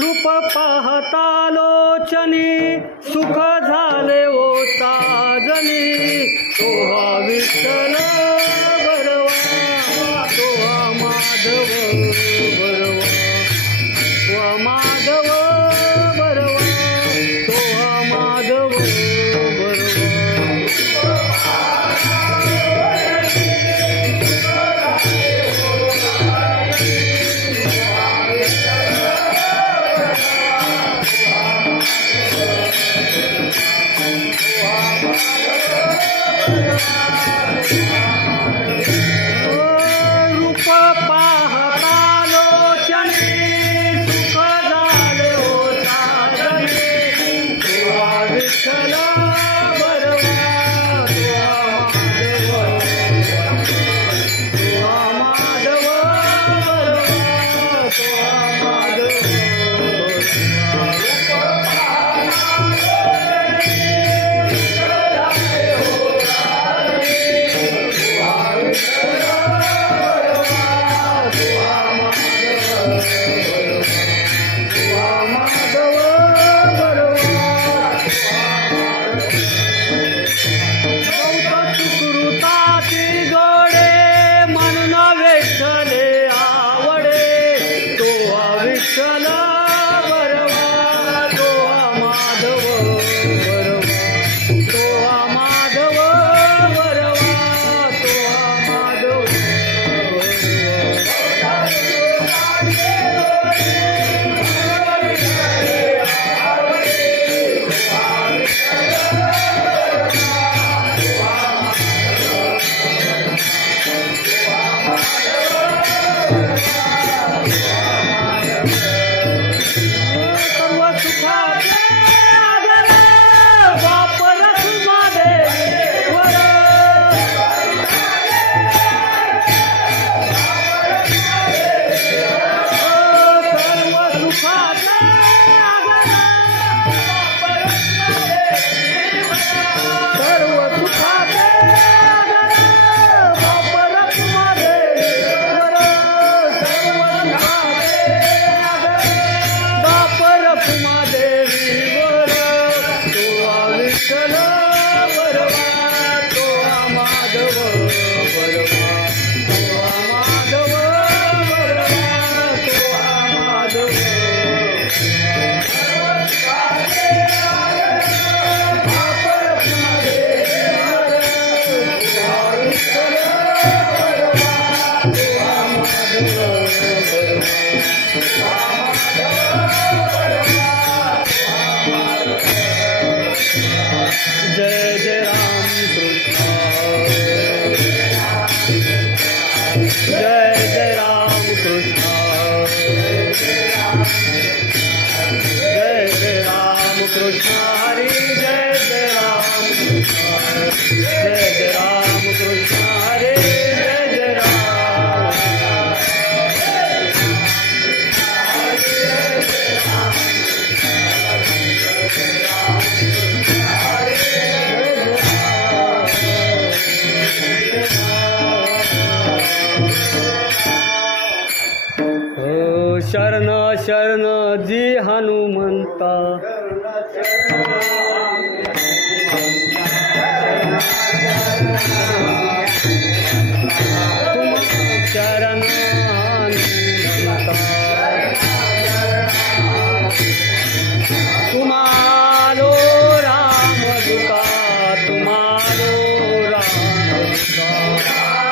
रूप पाहता लोचनी सुख झाले ओ साजनी तोहा विठ्ठल बरवा तोहा माधव बरवा तोहा माधव बरवा तोहा माधव रूप पाहता लोचनी सुख झाले ओ साजनी तोहा विठ्ठल बरवा तोहा माधव बरवा तोहा माधव शरण शरण जी हनुमंता शरण तुम्हारो राम दुका तुम्हारो राम दुका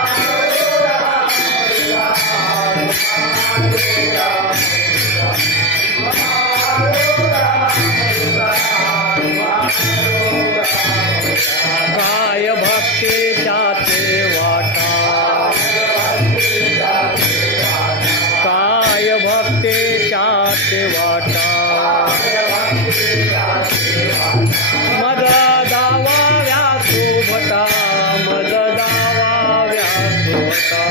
त्याचे वाटा मज दावाव्या सोबता मज दावाव्या सोबता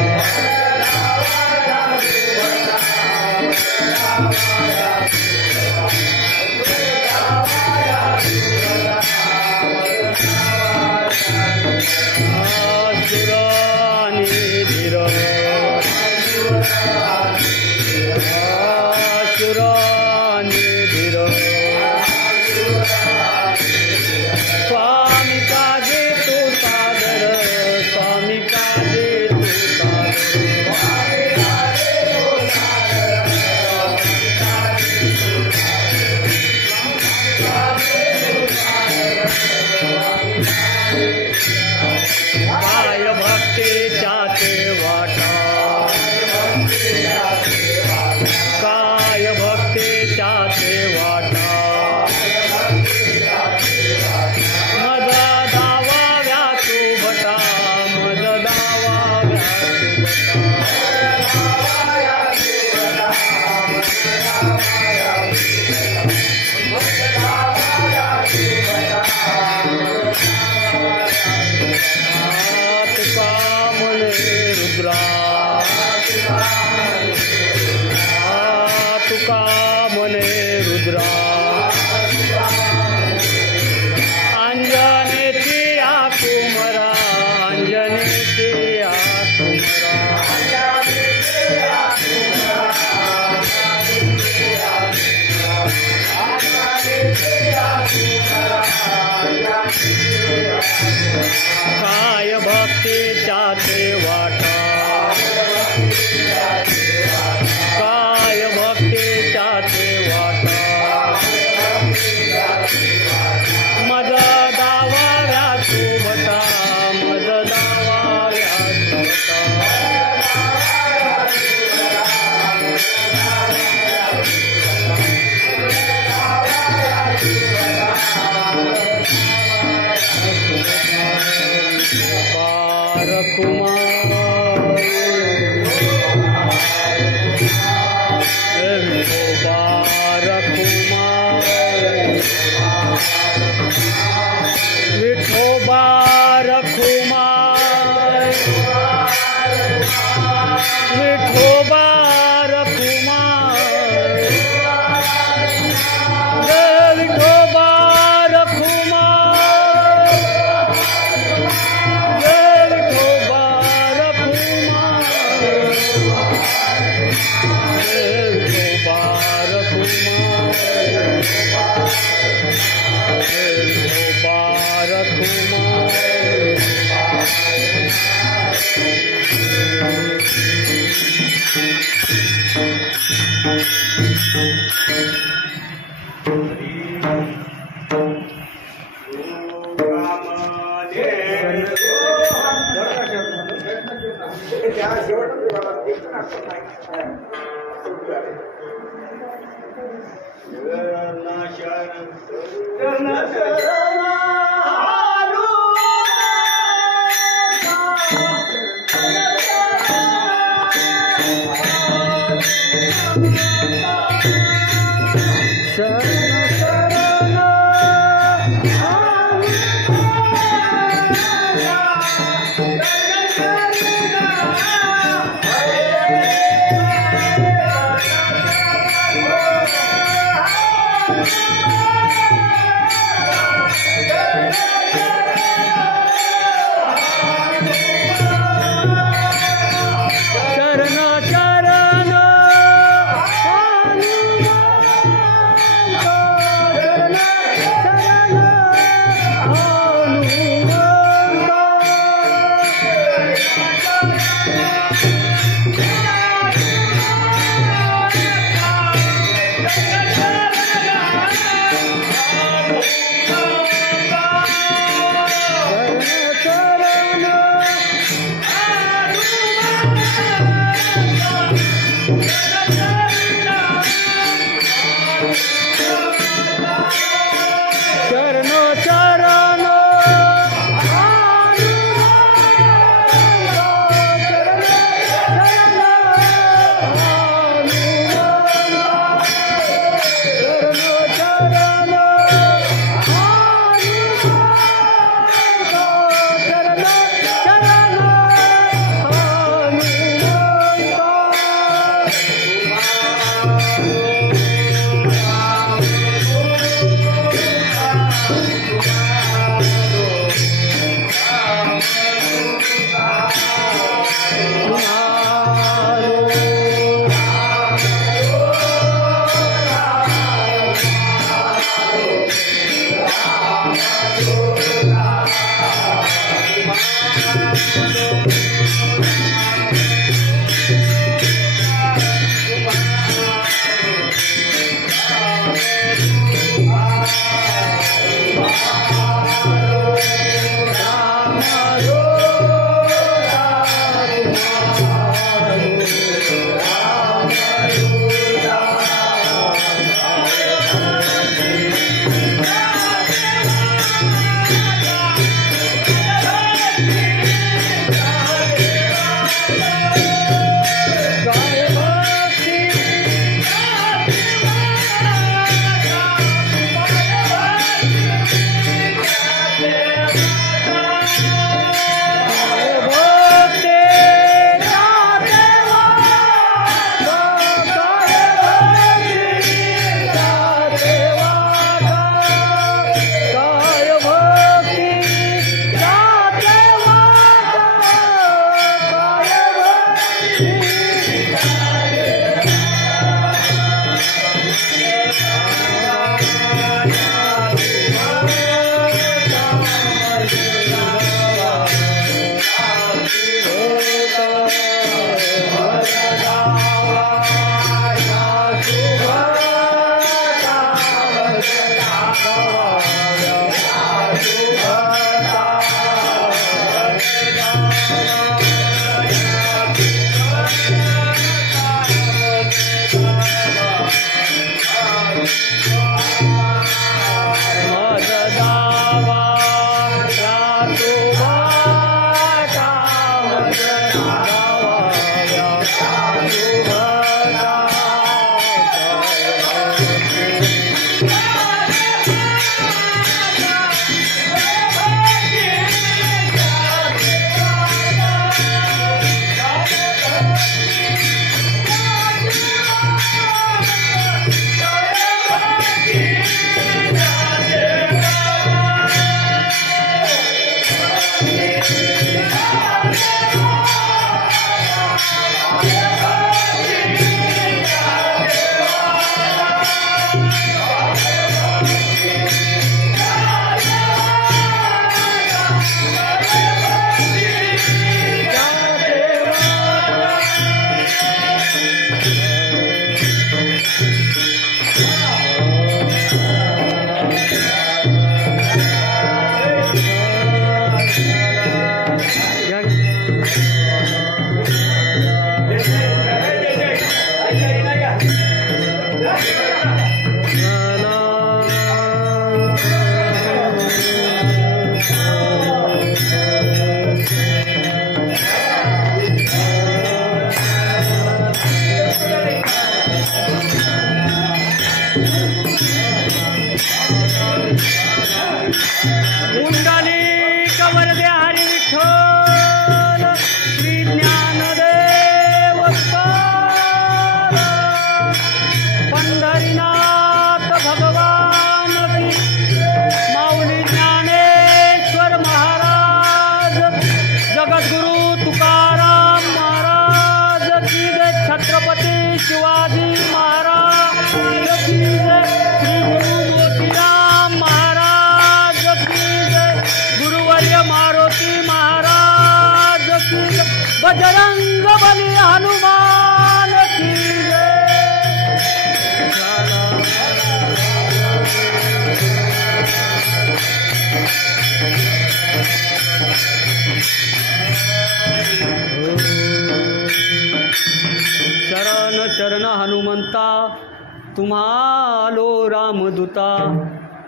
स्वामी काजे तो सादर स्वामी काजे तो काय भक्तीच्या ते वाटा काय भक्तीच्या ते वाटा मज दावाव्या सोबता मज दावाव्या तुका म्हणे रुद्रा तुका म्हणे रुद्रा अंजनेची आकुमरा अंजनेची आकुमरा काय भक्तीच्या ते वाटा काय भक्तीच्या ते वाटा मज दावाव्या सोबता मज दावाव्या विठोबा रखुमाय विठोबा रखुमाय विठोबा रखुमाय विठोबा रखुमाय विठोबा मज दावा या सुभटा मज दावा या सुभटा बजरंग बली हनुमान की शरण शरण हनुमंता तुम्हालो रामदूता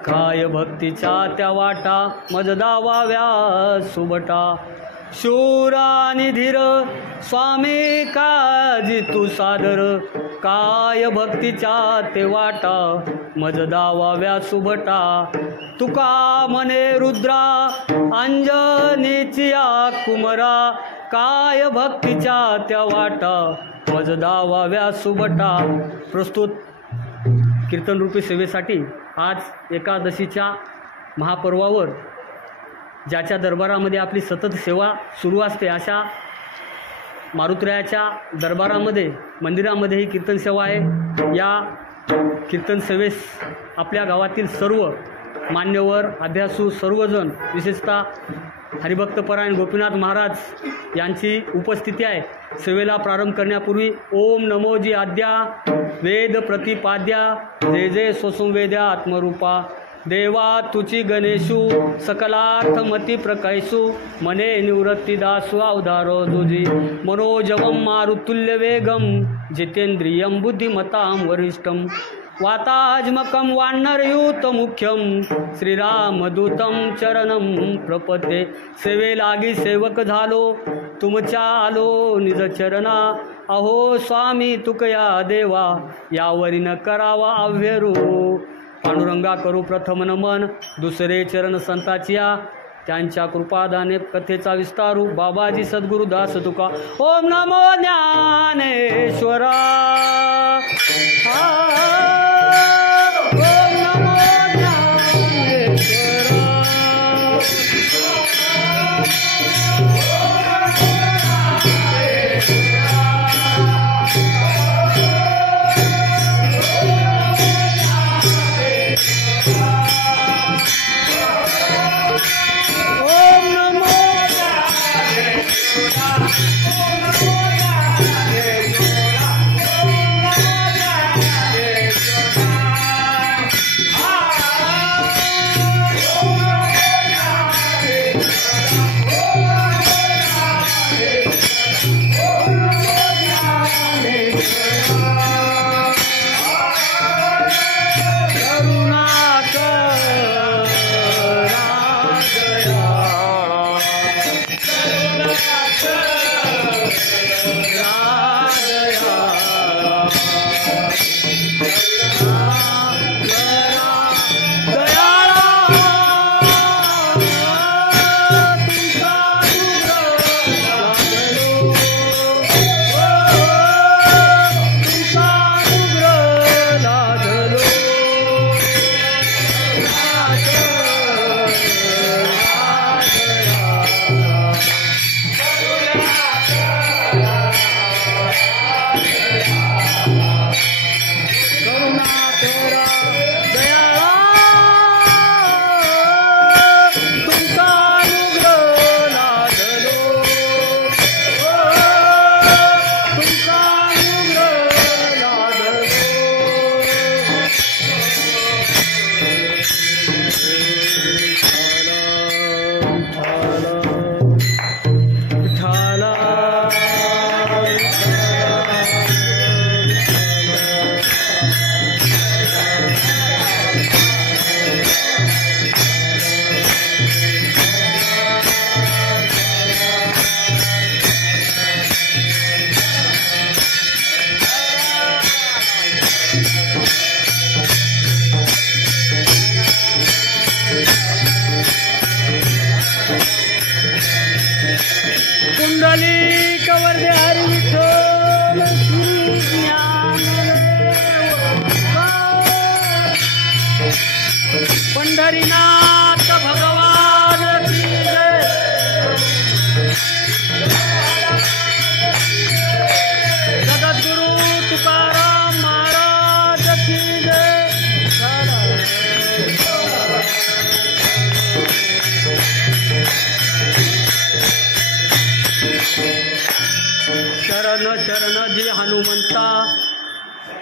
काय भक्तीच्या त्या वाटा मज दावाव्या सुबटा शूर आणि धीर स्वामी काजी तू सादर काय भक्तीच्या ते वाटा मज दावाव्या सुबटा तुका मने रुद्रा अंजनीची कुमरा काय भक्तीच्या त्या वाटा मज दावाव्या सुबटा। प्रस्तुत कीर्तनरूपी सेवेसाठी आज एकादशीच्या महापर्वावर ज्याच्या दरबारामध्ये आपली सतत सेवा सुरू असते अशा मारुतरायाच्या दरबारामध्ये मंदिरामध्ये ही कीर्तन सेवा आहे। या कीर्तन सेवेस आपल्या गावातील सर्व मान्यवर अभ्यासू सर्वजण विशेषतः हरिभक्तपरायण गोपीनाथ महाराज यांची उपस्थिती आहे। सेवेला प्रारंभ करण्यापूर्वी ओम नमोजी आद्या वेद प्रतिपाद्या जय जय स्वसंवेद्या आत्मरूपा देवा तुची गणेशू सकलार्थमती प्रकैसू मने निवृत्तिदासु अवधारो जोजी मनोजवम मारुतुल्य वेगम जितेंद्रियम बुद्धिमतां वरिष्ठम वाताजमकं वानरयूत मुख्यम श्रीरामदूतं चरणं प्रपद्ये। सेवे लागी सेवक झालो तुमच्या आलो निज चरणा अहो स्वामी तुकया देवा यावरी न करावा अव्यरू पांडुरंगा करू प्रथम नमन दुसरे चरण संताचिया त्यांच्या कृपादाने कथेचा विस्तारू बाबाजी सद्गुरुदास तुका ओम नमो ज्ञानेश्वरा ओम नमो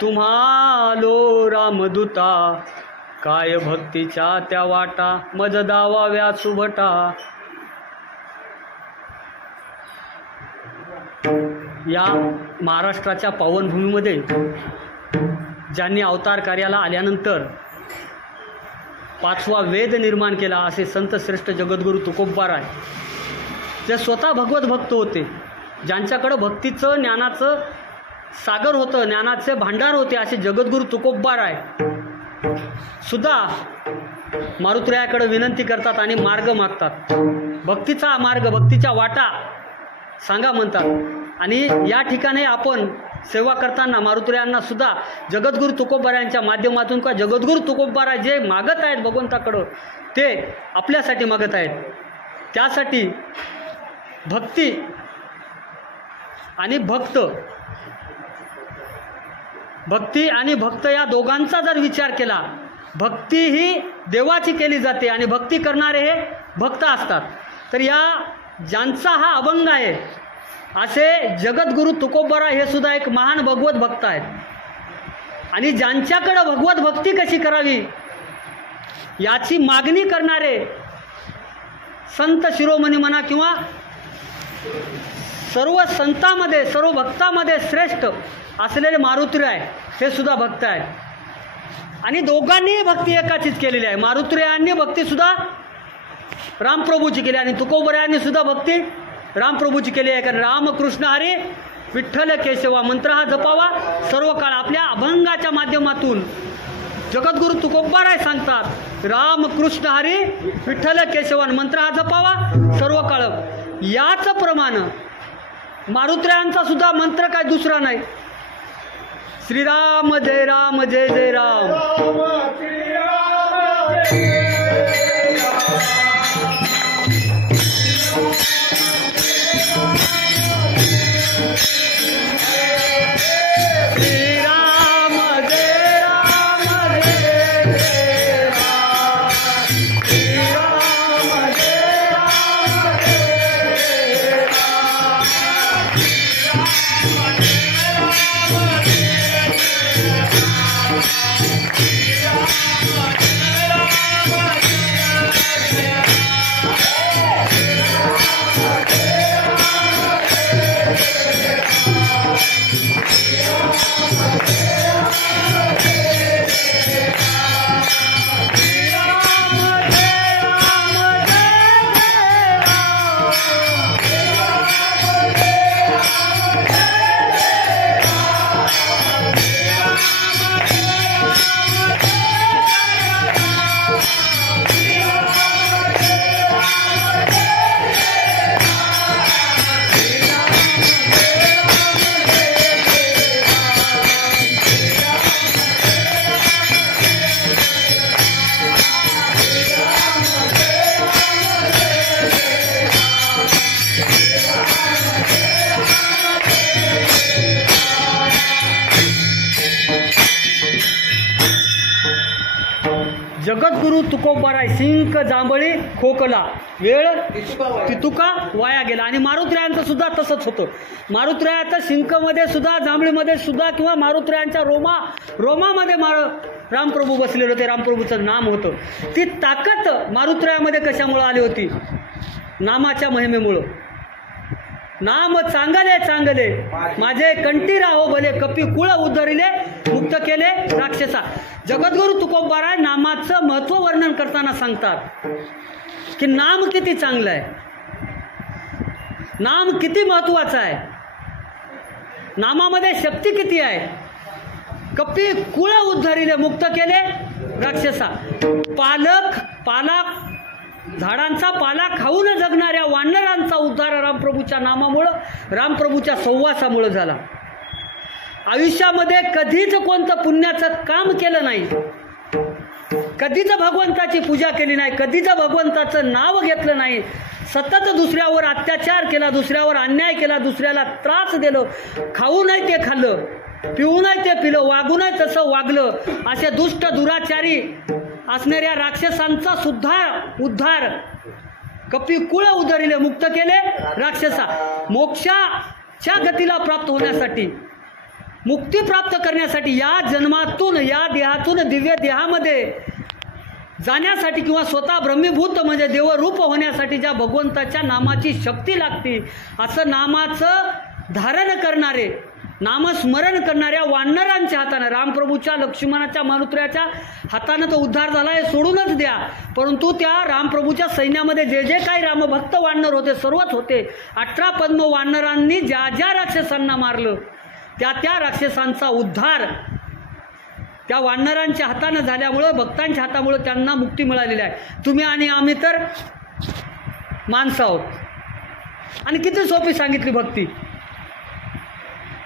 तुम्हालो रामदूता, काय भक्तीच्या त्या वाटा, मज दावाव्या सुभटा. या महाराष्ट्राच्या पावनभूमीमध्ये ज्यांनी अवतार कार्याला आल्यानंतर 5वा वेद निर्माण केला असे संत श्रेष्ठ जगद्गुरू तुकोबाराय, जे स्वतः भगवत भक्त होते, ज्यांच्याकडं भक्तीचं ज्ञानाचं सागर होतं, ज्ञानाचे भांडार होते, असे जगद्गुरू तुकोबाराय सुद्धा मारुतीरायाकडे विनंती करतात आणि मार्ग मागतात. भक्तीचा मार्ग, भक्तीच्या वाटा सांगा म्हणतात. आणि या ठिकाणी आपण सेवा करताना मारुतीरायांना सुद्धा जगद्गुरू तुकोबारायांच्या माध्यमातून का जगद्गुरू तुकोबाराय जे मागत आहेत भगवंताकडं ते आपल्यासाठी मागत आहेत. त्यासाठी भक्ती आणि भक्त, भक्ती आणि भक्त या दोघांचा जर विचार केला, भक्ती ही देवाची केली जाते आणि भक्ती करणारे हे भक्त असतात. तर या ज्यांचा हा अभंग आहे असे जगद्गुरू तुकोबाराय हे सुद्धा एक महान भगवत भक्त आहेत. आणि ज्यांच्याकडं भगवत भक्ती कशी करावी याची मागणी करणारे संत शिरोमणी म्हणा किंवा सर्व संतांमध्ये, सर्व भक्तामध्ये श्रेष्ठ असलेले मारुतीराय हे सुद्धा भक्त आहेत. आणि दोघांनीही भक्ती एकाचीच केलेली आहे. मारुतीरायांनी भक्ती सुद्धा रामप्रभूची केली आणि तुकोबारायांनी सुद्धा भक्ती रामप्रभूची केली आहे. कारण रामकृष्ण हरी विठ्ठल केशवा मंत्र हा जपावा सर्व काळ. आपल्या अभंगाच्या माध्यमातून जगद्गुरू तुकोबाराय सांगतात रामकृष्ण हरी विठ्ठल केशवा मंत्र हा जपावा सर्व काळ. याच प्रमाणे मारुतीरायांचा सुद्धा मंत्र काय दुसरा नाही. श्रीराम जय राम जय जय राम. जगद्गुरू तुकोबाराय सिंक जांभळी खोकला वेळ तितुका वाया गेला. आणि मारुतीरायांचं सुद्धा तसंच होतं. मारुतीरायाचं शिंकमध्ये सुद्धा, जांभळीमध्ये सुद्धा किंवा मारुतीरायांच्या रोमामध्ये रामप्रभू बसलेले होते. रामप्रभूचं नाम होतं. ती ताकद मारुतीरायामध्ये कशामुळं आली होती? नामाच्या महिमेमुळं. नाम चांगले चांगले माझे कंठी राहो भले, कपी कुळ उद्धरिले मुक्त केले राक्षसा. जगद्गुरू तुकोबाराय नामाचं महत्त्व वर्णन करताना सांगतात की नाम किती चांगलं आहे, नाम किती महत्त्वाचं आहे, नामामध्ये शक्ती किती आहे. कपी कुळ उद्धरिले मुक्त केले राक्षसा. पाला झाडांचा पाला खाऊन जगणाऱ्या वानरांचा उद्धार रामप्रभूच्या नामामुळं, रामप्रभूच्या सहवासामुळं झाला. आयुष्यामध्ये कधीच कोणतं पुण्याचं काम केलं नाही, कधीच भगवंताची पूजा केली नाही, कधीच भगवंताचं नाव घेतलं नाही, सतत दुसऱ्यावर अत्याचार केला, दुसऱ्यावर अन्याय केला, दुसऱ्याला त्रास दिलं, खाऊ नाही ते खाल्लं, पिऊ नाही ते पिलं, वागू नाही तसं वागलं. असे दुष्ट दुराचारी असणाऱ्या राक्षसांचा सुद्धा उद्धार कपी कुळ उद्धरिले मुक्त केले राक्षसा. मोक्षाच्या गतीला प्राप्त होण्यासाठी, मुक्ती प्राप्त करण्यासाठी या जन्मातून या देहातून दिव्य देहामध्ये जाण्यासाठी किंवा स्वतः ब्रह्मीभूत म्हणजे देवरूप होण्यासाठी ज्या भगवंताच्या नामाची शक्ती लागते, असं नामाचं धारण करणारे, नामस्मरण करणाऱ्या वानरांच्या हातानं, रामप्रभूच्या लक्ष्मणाच्या मारुत्र्याच्या हातानं तो उद्धार झाला हे सोडूनच द्या, परंतु त्या रामप्रभूच्या सैन्यामध्ये जे जे काही रामभक्त वानर होते सर्वच होते. 18 पद्म वानरांनी ज्या ज्या राक्षसांना मारलं त्या त्या राक्षसांचा उद्धार त्या वानरांच्या हातानं झाल्यामुळं, भक्तांच्या हातामुळं त्यांना मुक्ती मिळालेली आहे. तुम्ही आणि आम्ही तर माणसं आहोत. आणि किती सोपी सांगितली भक्ती.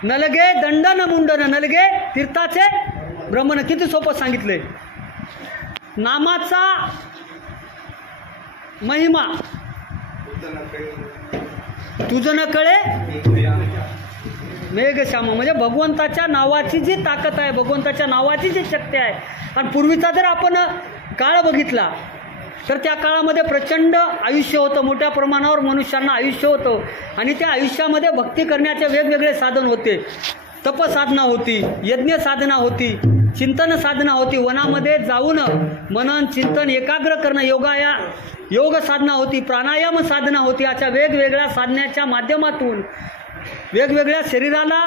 नलगे दंडन मुंडन नलगे तीर्थाचे ब्रह्मन, किती सोपं सांगितलंय. नामाचा महिमा तुझं न कळे मेघश्यामा, म्हणजे भगवंताच्या नावाची जी ताकद आहे, भगवंताच्या नावाची जी शक्ती आहे. आणि पूर्वीचा जर आपण काळ बघितला तर त्या काळामध्ये प्रचंड आयुष्य होतं, मोठ्या प्रमाणावर मनुष्यांना आयुष्य होतं. आणि त्या आयुष्यामध्ये भक्ती करण्याचे वेगवेगळे साधन होते. तपसाधना होती, यज्ञ साधना होती, चिंतन साधना होती, वनामध्ये जाऊन मनन चिंतन एकाग्र करणं योग साधना होती, प्राणायाम साधना होती. अशा वेगवेगळ्या साधण्याच्या माध्यमातून वेगवेगळ्या शरीराला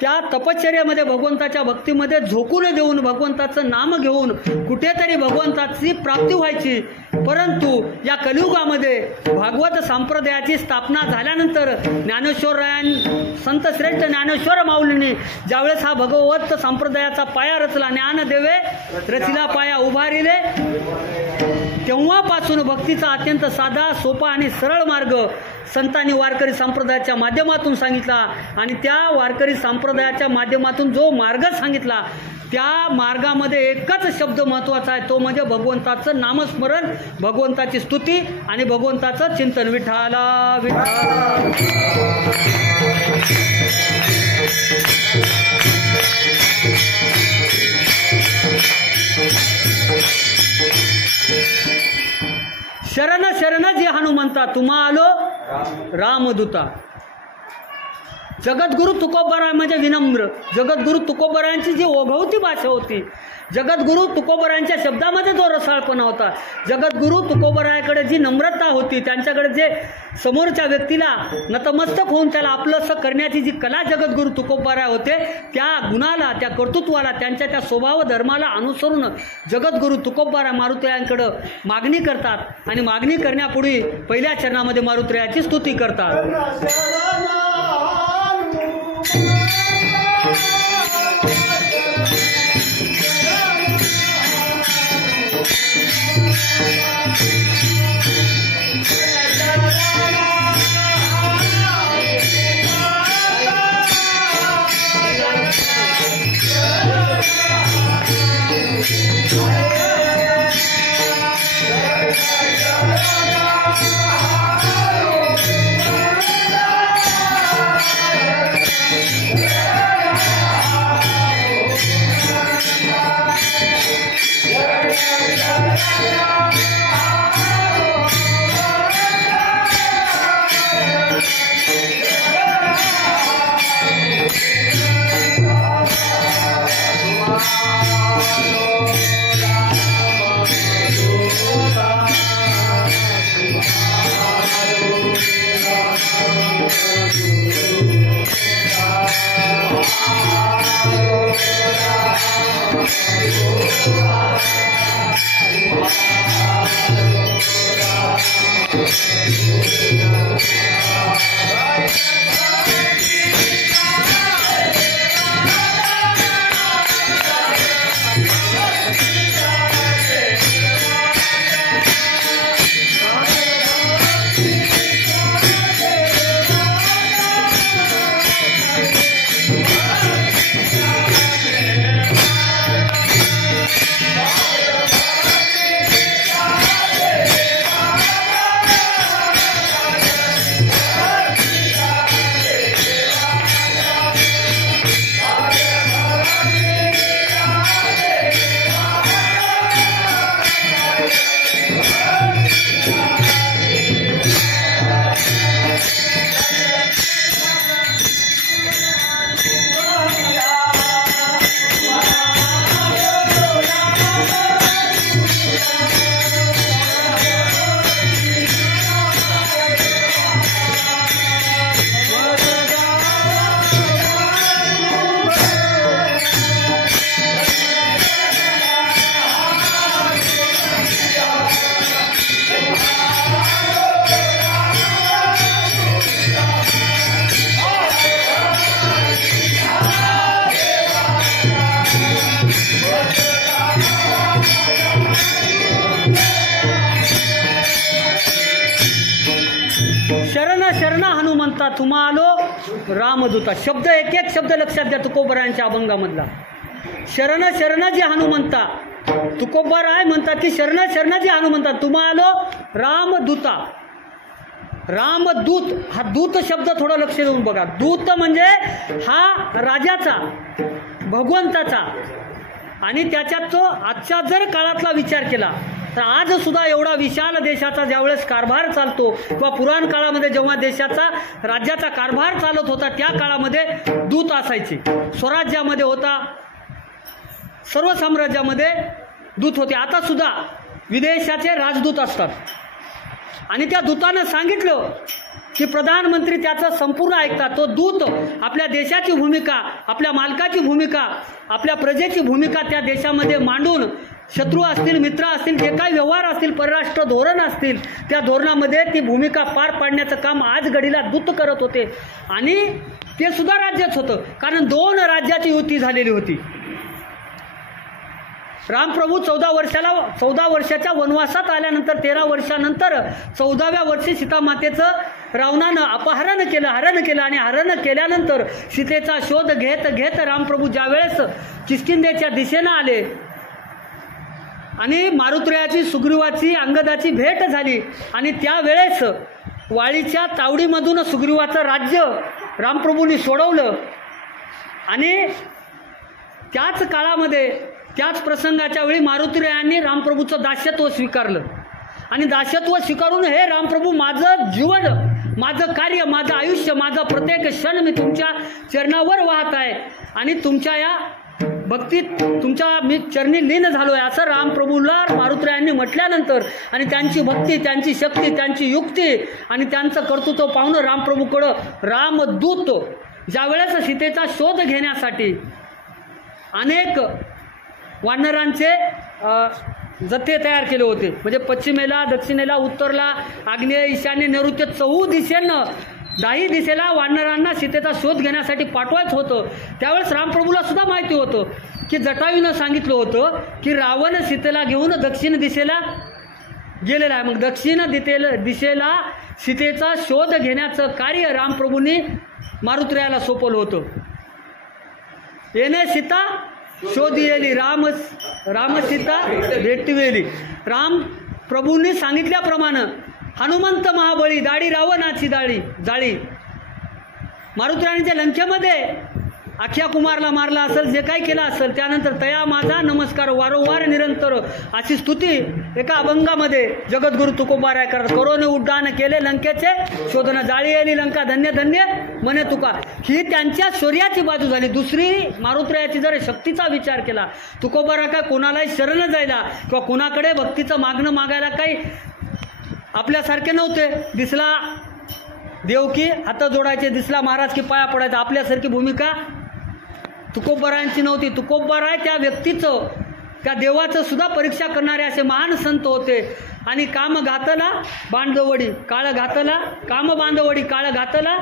त्या तपश्चर्यामध्ये भगवंताच्या भक्तीमध्ये झोकून देऊन भगवंताचं नाम घेऊन कुठेतरी भगवंताची प्राप्ती व्हायची. परंतु या कलियुगामध्ये भागवत संप्रदायाची स्थापना झाल्यानंतर संत श्रेष्ठ ज्ञानेश्वर माऊलींनी ज्यावेळेस हा भगवत संप्रदायाचा पाया रचला, ज्ञानदेवे रचिला पाया उभारिले, तेव्हापासून भक्तीचा अत्यंत साधा सोपा आणि सरळ मार्ग संतांनी वारकरी संप्रदायाच्या माध्यमातून सांगितला. आणि त्या वारकरी संप्रदायाच्या माध्यमातून जो मार्ग सांगितला त्या मार्गामध्ये एकच शब्द महत्त्वाचा आहे, तो म्हणजे भगवंताचं नामस्मरण, भगवंताची स्तुती आणि भगवंताचं चिंतन. विठ्ठला विठ्ठला. शरण शरण जी हनुमंता, तुम्हा आलो रामदूता. जगद्गुरु तुकोबाराय म्हणजे विनम्र. जगद्गुरु तुकोबारायांची जी ओघवती भाषा होती, जगद्गुरु तुकोबारायांच्या शब्दामध्ये जो रसाळपणा होता, जगद्गुरु तुकोबारायाकडे जी नम्रता होती, त्यांच्याकडे जे समोरच्या व्यक्तीला नतमस्तक होऊन त्याला आपलंसं करण्याची जी कला जगद्गुरु तुकोबाराय होते, त्या गुणाला, त्या कर्तृत्वाला, त्यांच्या त्या स्वभाव धर्माला अनुसरून जगद्गुरु तुकोबाराय मारुतीयांकडे मागणी करतात. आणि मागणी करण्यापूर्वी पहिल्या चरणामध्ये मारुतीयांची स्तुती करतात. हनुमंता तुम्हा आलो रामदूता. शब्द एक एक शब्द लक्षात घ्या तुकोबरायांच्या अभंगामधला. शरण शरण जी हनुमंता, तुकोबराय म्हणतात की शरण शरण जी हनुमंता तुम्हा आलो रामदूता. रामदूत हा दूत शब्द थोडं लक्ष देऊन बघा. दूत म्हणजे हा राजाचा, भगवंताचा. आणि त्याच्यात तो आजच्या जर काळातला विचार केला तर आज सुद्धा एवढा विशाल देशाचा ज्यावेळेस कारभार चालतो किंवा पुराण काळामध्ये जेव्हा देशाचा राज्याचा कारभार चालत होता त्या काळामध्ये दूत असायचे. स्वराज्यामध्ये होता, सर्व साम्राज्यामध्ये दूत होते. आता सुद्धा विदेशाचे राजदूत असतात. आणि त्या दूतानं सांगितलं की प्रधानमंत्री त्याचं संपूर्ण ऐकतात. तो दूत आपल्या देशाची भूमिका, आपल्या मालकाची भूमिका, आपल्या प्रजेची भूमिका त्या देशामध्ये मांडून शत्रू असतील, मित्र असतील, जे काही व्यवहार असतील, परराष्ट्र धोरण असतील, त्या धोरणामध्ये ती भूमिका पार पाडण्याचं काम आज घडीला दूत करत होते. आणि ते सुद्धा राज्याच होतं, कारण 2 राज्याची युती झालेली होती. रामप्रभू 14 वर्षाच्या वनवासात आल्यानंतर 13 वर्षानंतर 14व्या वर्षी सीतामातेचं रावणानं अपहरण केलं, हरण केलं. आणि हरण केल्यानंतर सीतेचा शोध घेत घेत रामप्रभू ज्यावेळेस किष्किंधेच्या दिशेनं आले आणि मारुत्रयाची, सुग्रीवाची, अंगदाची भेट झाली. आणि त्यावेळेस वाळीच्या तावडीमधून सुग्रीवाचं राज्य रामप्रभूंनी सोडवलं. आणि त्याच काळामध्ये, त्याच प्रसंगाच्या वेळी मारुतीरायांनी रामप्रभूचं दास्यत्व स्वीकारलं. आणि दास्यत्व स्वीकारून हे रामप्रभू माझं जीवन, माझं कार्य, माझं आयुष्य, माझा प्रत्येक क्षण मी तुमच्या चरणावर वाहत आहे आणि तुमच्या या भक्तीत तुमच्या मी चरणी लीन झालो आहे असं रामप्रभूला मारुतीरायांनी म्हटल्यानंतर आणि त्यांची भक्ती, त्यांची शक्ती, त्यांची युक्ती आणि त्यांचं कर्तृत्व पाहून रामप्रभूकडं रामदूत ज्यावेळेस सीतेचा शोध घेण्यासाठी अनेक वानरांचे जत्थे तयार केले होते. म्हणजे पश्चिमेला, दक्षिणेला, उत्तरला, आग्नेय, ईशान्य, नैऋत्य 4 दिशेनं 10 दिशेला वानरांना सीतेचा शोध घेण्यासाठी पाठवायचं होतं. त्यावेळेस रामप्रभूला सुद्धा माहिती होतं की जटायूनं सांगितलं होतं की रावण सीतेला घेऊन दक्षिण दिशेला गेलेला आहे. मग दक्षिण दिशेला सीतेचा शोध घेण्याचं कार्य रामप्रभूंनी मारुतीरायाला सोपवलं होतं. येणे सीता शोध येली, राम सीता भेटवेली. राम प्रभूंनी सांगितल्याप्रमाणे हनुमंत महाबळी, दाढी रावणाची जाळी. मारुतीरायांच्या लंकेमध्ये अख्या कुमारला मारला असेल, जे काही केलं असेल, त्यानंतर तया माझा नमस्कार वारंवार निरंतर अशी स्तुती एका अभंगामध्ये जगद्गुरु तुकोबाराय करतात. करोने उड्डाण केले लंकेचे, शोधन जाळी येली लंका, धन्य धन्य म्हणे तुका. ही त्यांच्या शौर्याची बाजू झाली. दुसरी मारुतीरायाची जर शक्तीचा विचार केला, तुकोबारा काय कोणालाही शरण जायला किंवा कोणाकडे भक्तीचं मागणं मागायला काही आपल्यासारखे नव्हते. दिसला देवकी हात जोडायचे, दिसला महाराज की पाया पडायचा, आपल्यासारखी भूमिका तुकोबारायांची नव्हती. तुकोबाराय त्या व्यक्तीचं, त्या देवाचं सुद्धा परीक्षा करणारे असे महान संत होते. आणि काम घातला बांधवडी, काळ घातला काम बांधवडी, काळ घातला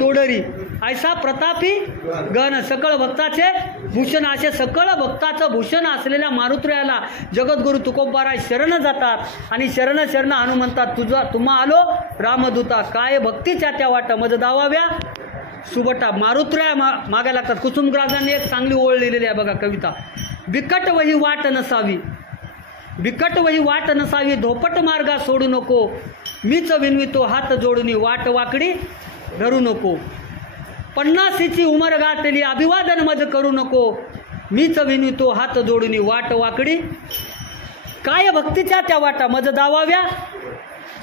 तोडरी, ऐसा प्रतापी गण सकळ भक्ताचे भूषण. असे सकळ भक्ताचं भूषण असलेल्या मारुतीरायाला जगद्गुरु तुकोबाराय शरण जातात आणि शरण शरण हनुमंतात तुम्हा आलो रामदूता. काय भक्तीच्या त्या वाटा मज दावाव्या सुबटा. मारुतीराय मागायला लागतात. कुसुमग्राजांनी एक चांगली ओळ लिहिलेली आहे बघा, कविता. बिकट वही वाट नसावी, बिकट वही वाट नसावी, धोपट मार्गा सोडू नको, मीच विनवितो हात जोडून वाट वाकडी धरू नको. 50ची उमर गाठली अभिवादन मज करू नको, मीच विनवितो हात जोडून वाट वाकडी. काय भक्तीच्या त्या वाटा मज दावाव्या.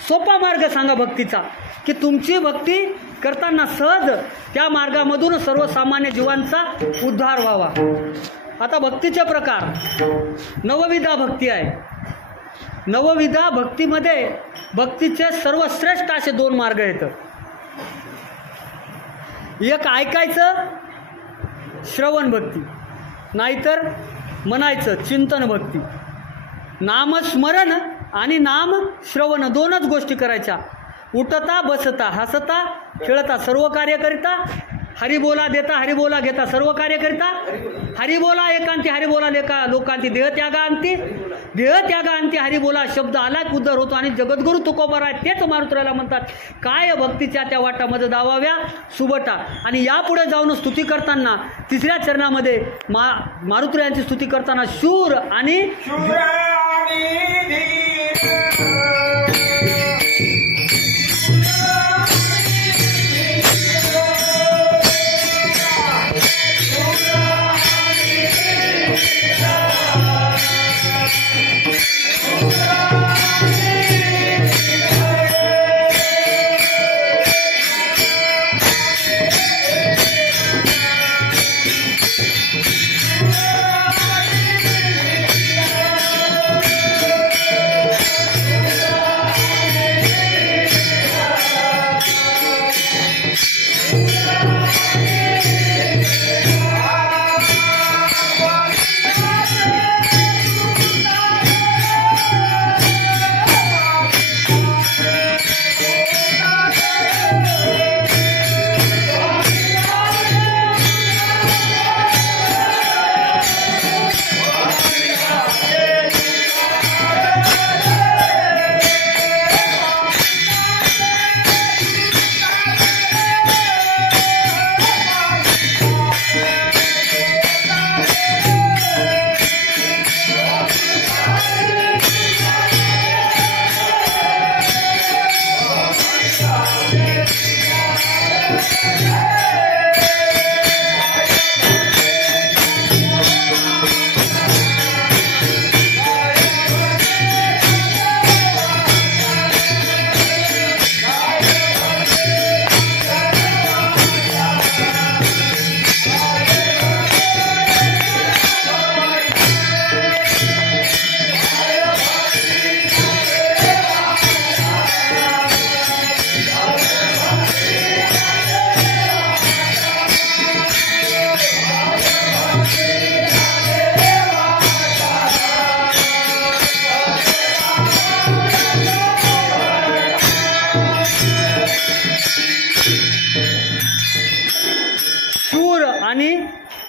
सोपा मार्ग सांगा भक्तीचा, की तुमची भक्ती करताना सहज त्या मार्गामधून सर्वसामान्य जीवांचा उद्धार व्हावा. आता भक्तीचे प्रकार, नवविधा भक्ती आहे. नवविधा भक्तीमध्ये भक्तीचे सर्वश्रेष्ठ असे 2 मार्ग आहेत. एक ऐकायचं, श्रवण भक्ती, नाहीतर म्हणायचं, चिंतन भक्ती. नामस्मरण आणि नाम श्रवण 2च गोष्टी करायच्या. उठता बसता हसता खेळता सर्व कार्य करिता, हरिबोला देता हरिबोला घेता सर्व कार्य करिता, हरिबोला एकांती हरिबोला लेका लोकांती देह त्यागा अंती, देहत्यागांती हरी बोला शब्द आलाच उद्धर होतो आणि जगद्गुरु तुकोबाराय तेच मारुतीला म्हणतात काय भक्तीच्या त्या वाटामध्ये दावाव्या सुबटा. आणि यापुढे जाऊन स्तुती करताना तिसऱ्या चरणामध्ये मारुतीयांची स्तुती करताना शूर आणि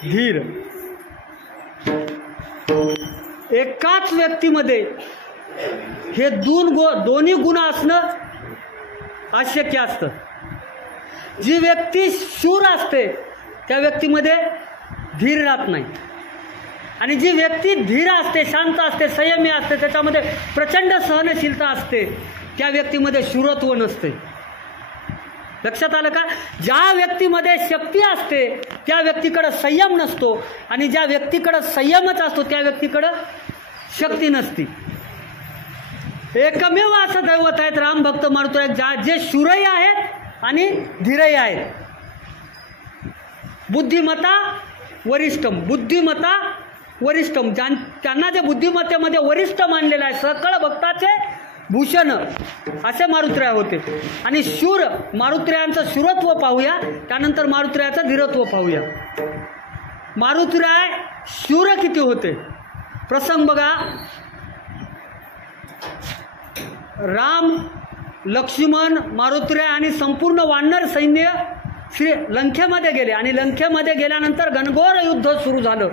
धीर एकाच व्यक्तीमध्ये हे दोन्ही गुण असणं अशक्य असतं. जी व्यक्ती शूर असते त्या व्यक्तीमध्ये धीर राहत नाही आणि जी व्यक्ती धीर असते, शांत असते, संयमी असते, त्याच्यामध्ये प्रचंड सहनशीलता असते, त्या व्यक्तीमध्ये शूरत्व नसते. लक्षात आलं का? ज्या व्यक्तीमध्ये शक्ती असते त्या व्यक्तीकडे संयम नसतो आणि ज्या व्यक्तीकडे संयमच असतो त्या व्यक्तीकडे शक्ती नसती. एकमेव असं दैवत आहेत राम भक्त मारुती जे शूरही आहेत आणि धीरही आहेत. बुद्धिमत्ता वरिष्ठम, बुद्धिमत्ता वरिष्ठम, त्यांना जे बुद्धिमत्तेमध्ये वरिष्ठ मानलेलं आहे, सकळ भक्ताचे भूषण असे मारुतीराय होते. आणि शूर मारुतीरायांचं शूरत्व पाहूया, त्यानंतर मारुतीरायाचं धीरत्व पाहूया. मारुतीराय शूर किती होते प्रसंग बघा. राम, लक्ष्मण, मारुतीराय आणि संपूर्ण वानर सैन्य श्री लंकेमध्ये गेले आणि लंकेमध्ये गेल्यानंतर घनघोर युद्ध सुरू झालं.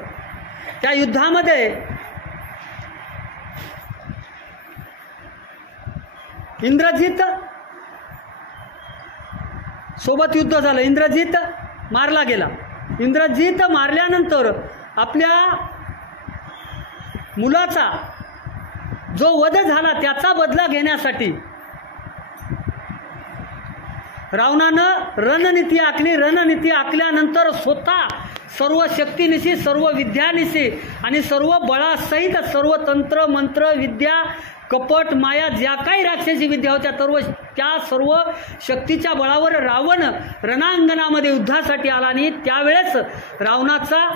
त्या युद्धामध्ये इंद्रजित सोबत युद्ध झालं. इंद्रजित मारला गेला. इंद्रजित मारल्यानंतर आपल्या मुलाचा जो वध झाला त्याचा बदला घेण्यासाठी रावणानं रणनीती आखली. रणनीती आखल्यानंतर स्वतः सर्व शक्तीनिशी, सर्व विद्यानिशी आणि सर्व बळासहित सर्व तंत्र मंत्र विद्या कपट माया ज्या काही राक्षसी विद्या होत्या त्या सर्व शक्तीच्या बळावर रावण रणांगणामध्ये युद्धासाठी आला आणि त्यावेळेस रावणाचा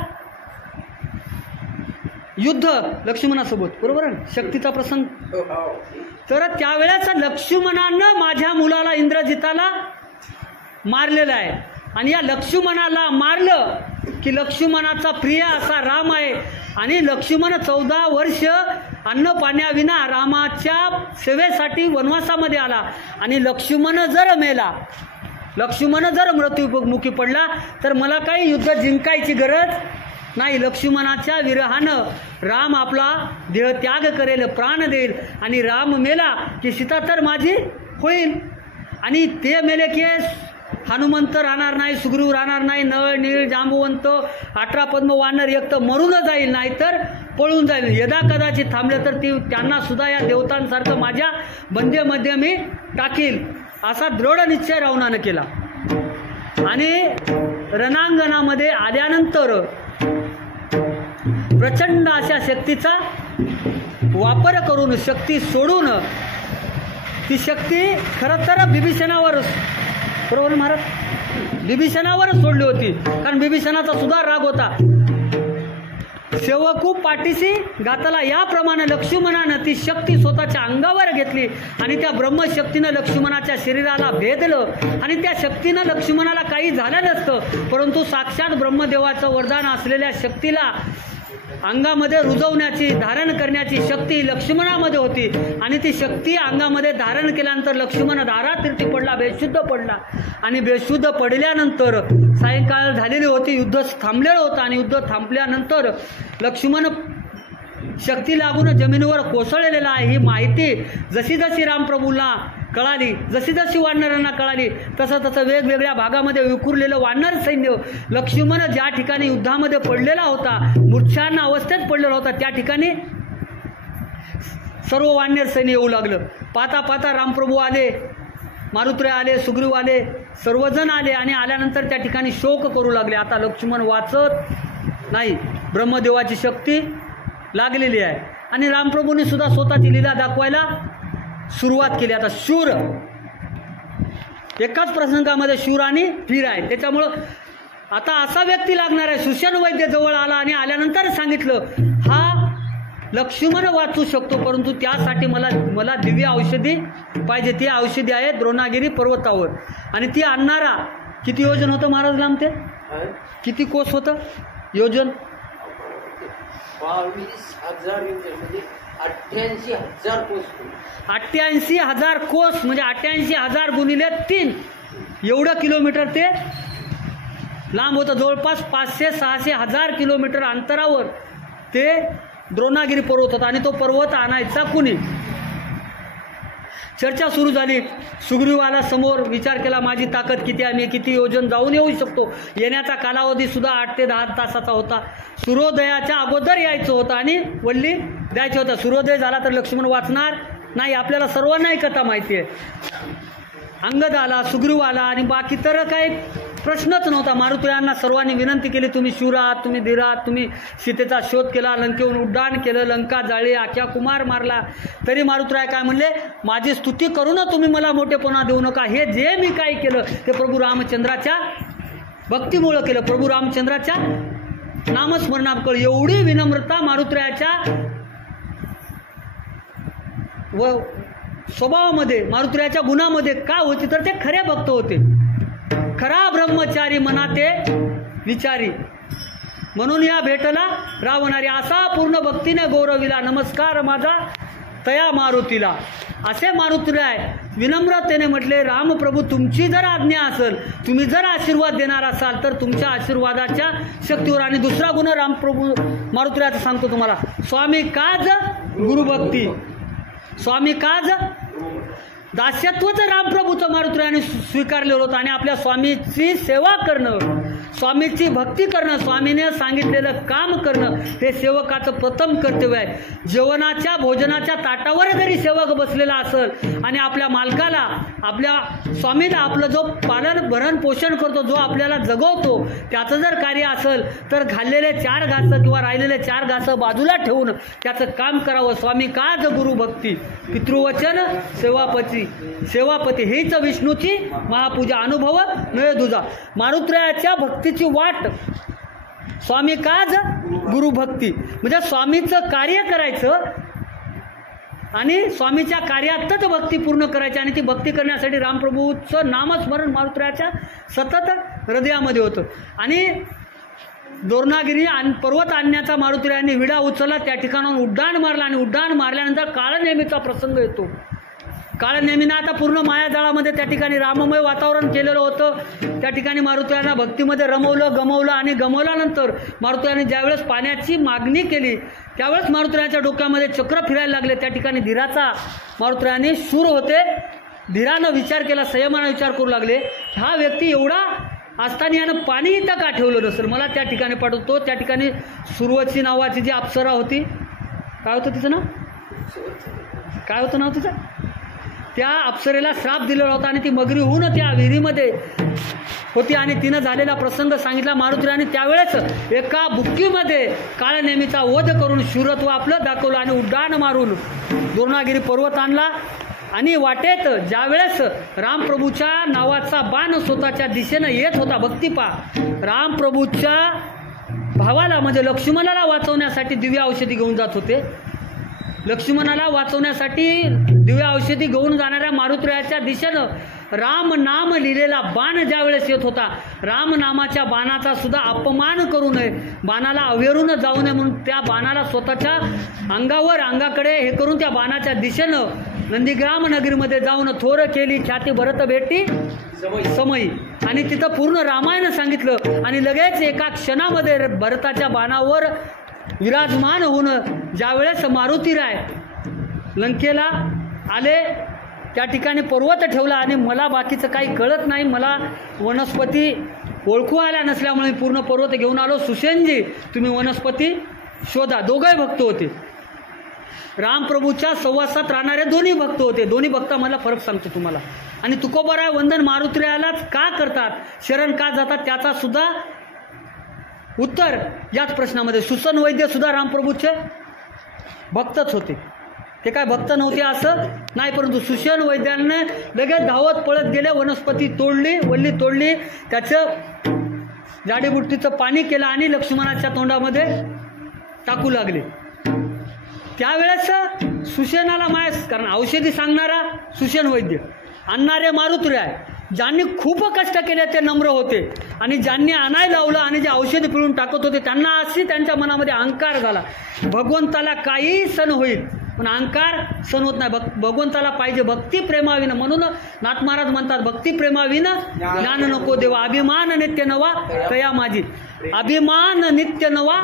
युद्ध लक्ष्मणासोबत, बरोबर आहे, शक्तीचा प्रसंग. तर त्यावेळेस लक्ष्मणानं माझ्या मुलाला इंद्रजिताला मारलेलं आहे आणि या लक्ष्मणाला मारलं की लक्ष्मणाचा प्रिय असा राम आहे आणि लक्ष्मण 14 वर्ष अन्न पाण्याविना रामाच्या सेवेसाठी वनवासामध्ये आला आणि लक्ष्मण जर मेला, लक्ष्मण जर मृत्युमुखी पडला तर मला काही युद्ध जिंकायची गरज नाही, लक्ष्मणाच्या विरहानं राम आपला देहत्याग करेल, प्राण देईल. आणि राम मेला की सीता तर माझी होईल. आणि ते मेले की हनुमंत राहणार नाही, सुग्रीव राहणार नाही, नळ नीळ जांबुवंत 18 पद्म वानर एक तर मरूनच जाईल, नाहीतर पळून जाईल. यदा कदाचित थांबले तर त्यांना सुद्धा या देवतांसारखं माझ्या बंदेमध्ये मी टाकील, असा दृढ निश्चय रावणानं केला. आणि रणांगणामध्ये आल्यानंतर प्रचंड अशा शक्तीचा वापर करून, शक्ती सोडून, ती शक्ती खरं तर बिभीषणावर, बरोबर महाराज, बिभीषणावरच सोडली होती. कारण बिभीषणाचा सुद्धा राग होता. सेवकू पाठीशी घातला, याप्रमाणे लक्ष्मणानं ती शक्ती स्वतःच्या अंगावर घेतली आणि त्या ब्रह्मशक्तीनं लक्ष्मणाच्या शरीराला भेदलं. आणि त्या शक्तीनं लक्ष्मणाला काही झालं नसतं, परंतु साक्षात ब्रह्मदेवाचं वरदान असलेल्या शक्तीला अंगामध्ये रुजवण्याची, धारण करण्याची शक्ती लक्ष्मणामध्ये होती. आणि ती शक्ती अंगामध्ये धारण केल्यानंतर लक्ष्मण धारातीर्थी पडला, बेशुद्ध पडला. आणि बेशुद्ध पडल्यानंतर सायंकाळ झालेली होती, युद्ध थांबलेलं होतं. आणि युद्ध थांबल्यानंतर लक्ष्मण शक्ती लागून जमिनीवर कोसळलेला आहे. ही माहिती जशी जशी रामप्रभूंना कळाली, जशी जशी वानरांना कळाली, तसं तसं वेगवेगळ्या भागामध्ये विखुरलेलं वानर सैन्य, लक्ष्मण ज्या ठिकाणी युद्धामध्ये पडलेला होता, मूर्छान्न अवस्थेत पडलेला होता, त्या ठिकाणी सर्व वानर सैन्य येऊ लागलं. पाहता पाहता रामप्रभू आले, मारुत्रे आले, सुग्रीव आले, सर्वजण आले. आणि आल्यानंतर त्या ठिकाणी शोक करू लागले. आता लक्ष्मण वाचत नाही, ब्रह्मदेवाची शक्ती लागलेली आहे. आणि रामप्रभूंनी सुद्धा स्वतःची लीला दाखवायला सुरुवात केली. आता शूर एकाच प्रसंगामध्ये शूर आणि वीर आहे. त्याच्यामुळं आता असा व्यक्ती लागणार आहे. सुषण वैद्य जवळ आला आणि आल्यानंतर सांगितलं, हा लक्ष्मण वाचू शकतो, परंतु त्यासाठी मला दिव्य औषधी पाहिजे. ती औषधी आहे द्रोणागिरी पर्वतावर. आणि ती आणणारा किती योजन होतं महाराज लांब, ते किती कोस होतं योजन? 22,000 म्हणजे 88,000 कोस. 88,000 कोस म्हणजे 88,000 गुणिले 3 एवढं किलोमीटर ते लांब होतं. जवळपास 500-600 हजार किलोमीटर अंतरावर ते द्रोणागिरी पर्वत होता. आणि तो पर्वत आणायचा कुणी? चर्चा सुरू झाली. सुग्रीवाला समोर विचार केला, माझी ताकद किती आहे, मी किती योजन जाऊन येऊ शकतो. येण्याचा कालावधी सुद्धा 8 ते 10 तासाचा होता. सूर्योदयाच्या अगोदर यायचं होतं आणि वल्ली द्यायची होता. सूर्योदय झाला तर लक्ष्मण वाचणार नाही, आपल्याला सर्वांना कथा माहिती आहे. अंगद आला, सुग्रीव आला आणि बाकी तर काही प्रश्नच नव्हता. मारुतीयांना सर्वांनी विनंती केली, तुम्ही शूर आहात, तुम्ही धीर आहात, तुम्ही सीतेचा शोध केला, लंकेहून उड्डाण केलं, लंका जाळी, आख्या कुमार मारला. तरी मारुतीराय काय म्हणले, माझी स्तुती करून तुम्ही मला मोठेपणा देऊ नका. हे जे मी काही केलं ते प्रभू रामचंद्राच्या भक्तीमुळं केलं, प्रभू रामचंद्राच्या नामस्मरणाकडे. एवढी विनम्रता मारुतीरायाच्या व स्वभावामध्ये, मारुतीरायाच्या गुणामध्ये का होती, तर ते खरे भक्त होते. खरा ब्रह्मचारी मना ते विचारी, म्हणून या भेटला रावणारी. असा पूर्ण भक्तीने गौरविला, नमस्कार माझा तया मारुतीला. असे मारुतीराय विनम्रतेने म्हटले, रामप्रभू तुमची जर आज्ञा असेल, तुम्ही जर आशीर्वाद देणार असाल तर तुमच्या आशीर्वादाच्या शक्तीवर. आणि दुसरा गुण रामप्रभू मारुतीरायाचा सांगतो तुम्हाला, स्वामी काज गुरुभक्ती. स्वामी काज दास्यत्वच रामप्रभूचं मारुतीरायाने स्वीकारलेलं होतं. आणि आपल्या स्वामीची सेवा करणं, स्वामीची भक्ती करणं, स्वामीने सांगितलेलं काम करणं हे सेवकाचं प्रथम कर्तव्य आहे. जेवणाच्या भोजनाच्या ताटावर जरी सेवक बसलेला असेल आणि आपल्या मालकाला, आपल्या स्वामीला आपलं जो पालन भरण पोषण करतो, जो आपल्याला जगवतो, त्याचं जर कार्य असेल तर खाल्लेले 4 घासं किंवा राहिलेले 4 घासं बाजूला ठेवून त्याचं काम करावं. स्वामी काज गुरुभक्ती, पितृवचन सेवापती हीच विष्णूची महापूजा, अनुभव नय दुजा. मारुतीरायाच्या भक्तीची वाट स्वामी काज गुरुभक्ती, म्हणजे स्वामीचं कार्य करायचं आणि स्वामीच्या कार्यातच भक्ती पूर्ण करायची. आणि ती भक्ती करण्यासाठी रामप्रभूचं नामस्मरण मारुतीरायाच्या सतत हृदयामध्ये होतं. आणि द्रोणागिरी पर्वत आणण्याचा मारुतीरायांनी विडा उचलला, त्या ठिकाणाहून उड्डाण मारला. आणि उड्डाण मारल्यानंतर काळनेमीचा प्रसंग येतो. काळनेमीनं आता पूर्ण मायाजाळामध्ये त्या ठिकाणी राममय वातावरण केलेलं होतं. त्या ठिकाणी मारुतीयांना भक्तीमध्ये रमवलं, गमवलं आणि गमवल्यानंतर मारुतीयांनी ज्यावेळेस पाण्याची मागणी केली त्यावेळेस मारुतीयांच्या डोक्यामध्ये चक्र फिरायला लागले. त्या ठिकाणी धीराचा मारुतीयांनी शूर होते, धीरानं विचार केला, संयमानं विचार करू लागले, हा व्यक्ती एवढा असताना यानं पाणी इथं का ठेवलं नसेल, मला त्या ठिकाणी पाठवतो. त्या ठिकाणी सुरवची नावाची जी अप्सरा होती, काय होतं तिचं नाव, काय होतं नाव तिचं, त्या अप्सरेला श्राप दिलेला होता आणि ती मगरी होऊन त्या विहिरीमध्ये होती आणि तिनं झालेला प्रसंग सांगितला मारुतीने. त्यावेळेस एका बुक्कीमध्ये काळनेमीचा वध करून शूरत्व आपलं दाखवलं आणि उड्डाण मारून द्रोणागिरी पर्वत आणला. आणि वाटेत ज्यावेळेस रामप्रभूच्या नावाचा बाण स्वतःच्या दिशेनं येत होता, भक्तिपा रामप्रभूच्या भावाला म्हणजे लक्ष्मणाला वाचवण्यासाठी दिव्य औषधी घेऊन जात होते. लक्ष्मणाला वाचवण्यासाठी दिव्य औषधी घेऊन जाणाऱ्या मारुतीरायाच्या दिशेनं राम नाम लिहिलेला बाण ज्यावेळेस येत होता, राम नामाच्या बाणाचा सुद्धा अपमान करू नये, बाणाला अवेरून जाऊ नये म्हणून त्या बाणाला स्वतःच्या अंगाकडे हे करून त्या बाणाच्या दिशेनं नंदीग्राम नगरीमध्ये जाऊन थोर केली ख्याती भरत भेटी समयी आणि तिथं पूर्ण रामायण सांगितलं. आणि लगेच एका क्षणामध्ये भरताच्या बाणावर विराजमान होऊन ज्यावेळेस मारुतीराय लंकेला आले, त्या ठिकाणी पर्वत ठेवला आणि मला बाकीचं काही कळत नाही, मला वनस्पती ओळखू आल्या नसल्यामुळे पूर्ण पर्वत घेऊन आलो, सुसेनजी तुम्ही वनस्पती शोधा. दोघंही भक्त होते, रामप्रभूच्या सहवासात राहणारे दोन्ही भक्त होते. दोन्ही भक्त मला फरक सांगतो तुम्हाला. आणि तुकोबाराय वंदन मारुतीरायालाच का करतात, शरण का जातात, त्याचा सुद्धा उत्तर याच प्रश्नामध्ये. सुसन वैद्य सुद्धा रामप्रभूचे भक्तच होते, ते काय भक्त नव्हते असं नाही, परंतु सुशन वैद्यांना लगेच धावत पळत गेले, वनस्पती तोडली, वल्ली तोडली, त्याचं जाडीबुट्टीचं पाणी केलं आणि लक्ष्मणाच्या तोंडामध्ये टाकू लागले. त्यावेळेस सुशेनाला कारण औषधी सांगणारा सुशन वैद्य, आणणारे मारुतीराय, ज्यांनी खूप कष्ट केले ते नम्र होते आणि ज्यांनी आणायला लावलं आणि जे औषधी पिळून टाकत होते त्यांना अशी त्यांच्या मनामध्ये अहंकार झाला, भगवंताला काही सण होईल पण अहंकार सण होत नाही, भगवंताला पाहिजे भक्ती प्रेमाविनं. म्हणून नाथ महाराज म्हणतात भक्ती प्रेमाविनं ज्ञान नको देवा, अभिमान नित्य नवा तया माझी, अभिमान नित्य नवा